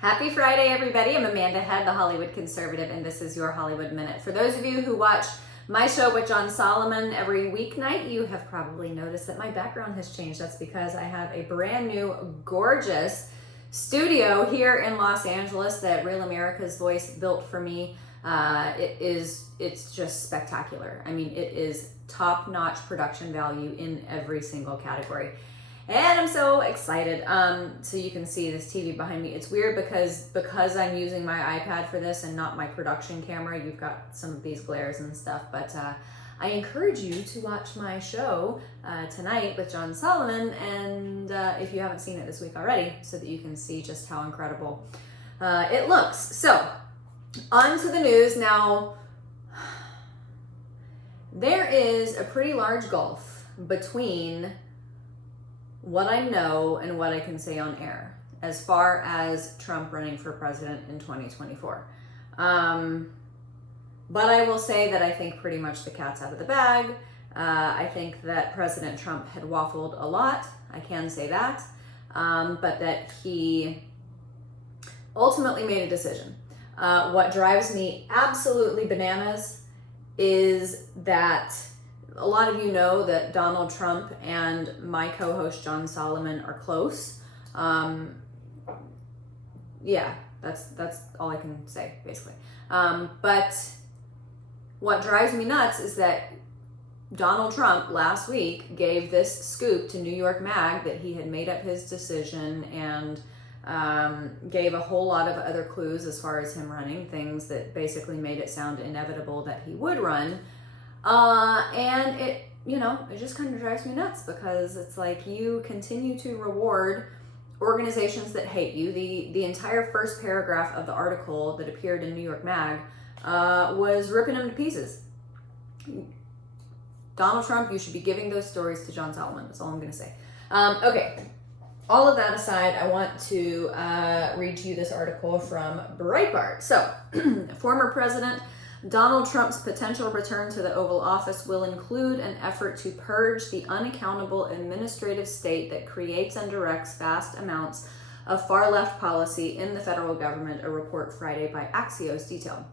Happy Friday, everybody. I'm Amanda Head, the Hollywood Conservative, and this is your Hollywood Minute. For those of you who watch my show with John Solomon every weeknight, you have probably noticed that my background has changed. That's because I have a brand new, gorgeous studio here in Los Angeles that Real America's Voice built for me. It's just spectacular. I mean, it is top-notch production value in every single category. And I'm so excited. So you can see this TV behind me. It's weird because I'm using my iPad for this and not my production camera. You've got some of these glares and stuff, but I encourage you to watch my show tonight with John Solomon, and if you haven't seen it this week already, so that you can see just how incredible it looks. So, on to the news. Now, there is a pretty large gulf between what I know and what I can say on air as far as Trump running for president in 2024. But I will say that I think pretty much the cat's out of the bag. I think that President Trump had waffled a lot. I can say that. But that he ultimately made a decision. What drives me absolutely bananas is that a lot of you know that Donald Trump and my co-host John Solomon are close. Yeah, that's all I can say, basically. But what drives me nuts is that Donald Trump last week gave this scoop to New York Mag that he had made up his decision and gave a whole lot of other clues as far as him running, things that basically made it sound inevitable that he would run. And it just kind of drives me nuts because it's like you continue to reward organizations that hate you. The entire first paragraph of the article that appeared in New York Mag was ripping them to pieces. Donald Trump, you should be giving those stories to John Solomon. That's all I'm going to say. Okay. All of that aside, I want to read to you this article from Breitbart. So, former President Donald Trump's potential return to the Oval Office will include an effort to purge the unaccountable administrative state that creates and directs vast amounts of far-left policy in the federal government, a report Friday by Axios detailed.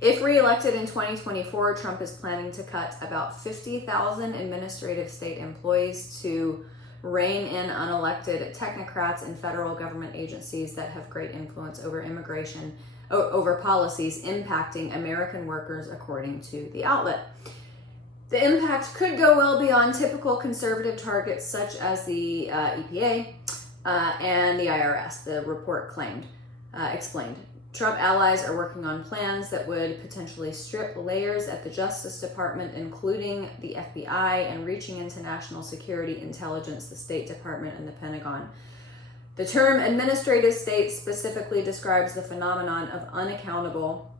If re-elected in 2024, Trump is planning to cut about 50,000 administrative state employees to rein in unelected technocrats in federal government agencies that have great influence over policies impacting American workers, according to the outlet. The impact could go well beyond typical conservative targets such as the EPA and the IRS, the report explained. Trump allies are working on plans that would potentially strip layers at the Justice Department, including the FBI, and reaching into national security intelligence, the State Department, and the Pentagon. The term administrative state specifically describes the phenomenon of unaccountable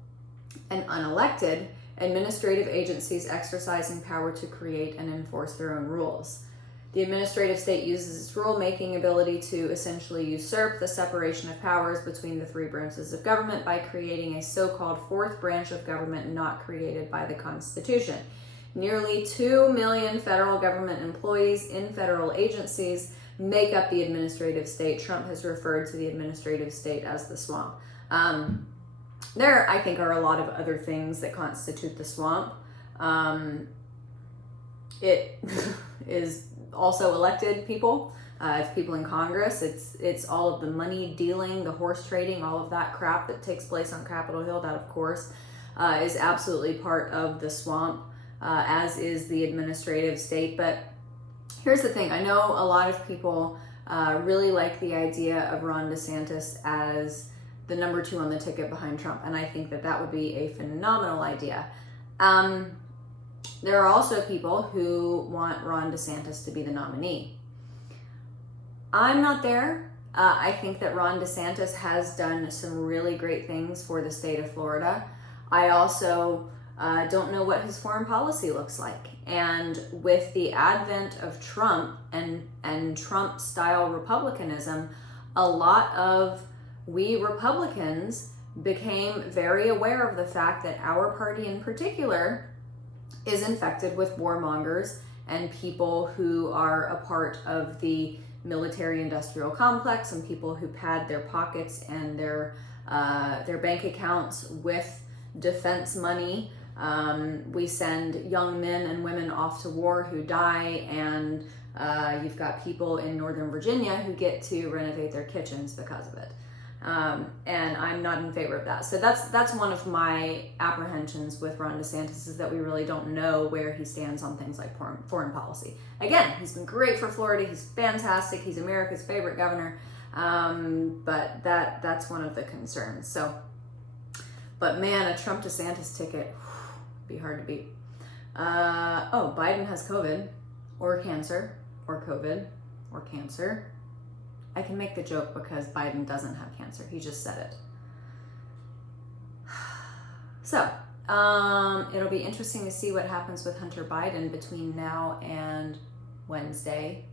and unelected administrative agencies exercising power to create and enforce their own rules. The administrative state uses its rule-making ability to essentially usurp the separation of powers between the three branches of government by creating a so-called fourth branch of government not created by the Constitution. Nearly 2 million federal government employees in federal agencies make up the administrative state. Trump has referred to the administrative state as the swamp. There, I think, are a lot of other things that constitute the swamp. It is also elected people. It's people in Congress. It's all of the money dealing, the horse trading, all of that crap that takes place on Capitol Hill. That, of course, is absolutely part of the swamp, as is the administrative state. But here's the thing. I know a lot of people really like the idea of Ron DeSantis as the number 2 on the ticket behind Trump, and I think that would be a phenomenal idea. There are also people who want Ron DeSantis to be the nominee. I'm not there. I think that Ron DeSantis has done some really great things for the state of Florida. I also don't know what his foreign policy looks like. And with the advent of Trump and Trump-style republicanism, a lot of we Republicans became very aware of the fact that our party in particular is infected with warmongers and people who are a part of the military-industrial complex and people who pad their pockets and their bank accounts with defense money. We send young men and women off to war who die, and you've got people in Northern Virginia who get to renovate their kitchens because of it. And I'm not in favor of that. So that's one of my apprehensions with Ron DeSantis, is that we really don't know where he stands on things like foreign policy. Again, he's been great for Florida. He's fantastic. He's America's favorite governor. But that's one of the concerns. So, but man, a Trump DeSantis ticket, be hard to beat. Biden has COVID or cancer or COVID or cancer. I can make the joke because Biden doesn't have cancer. He just said it. So, it'll be interesting to see what happens with Hunter Biden between now and Wednesday.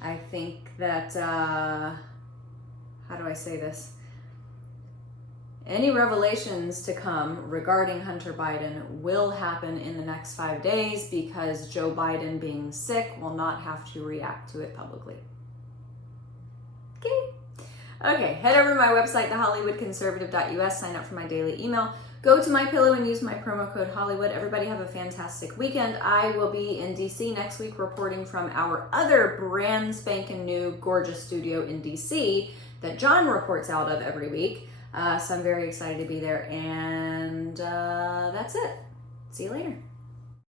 I think that, how do I say this? Any revelations to come regarding Hunter Biden will happen in the next 5 days, because Joe Biden, being sick, will not have to react to it publicly. Okay, head over to my website, thehollywoodconservative.us, sign up for my daily email. Go to MyPillow and use my promo code Hollywood. Everybody have a fantastic weekend. I will be in DC next week reporting from our other brand spanking new gorgeous studio in DC that John reports out of every week. So I'm very excited to be there, and that's it. See you later.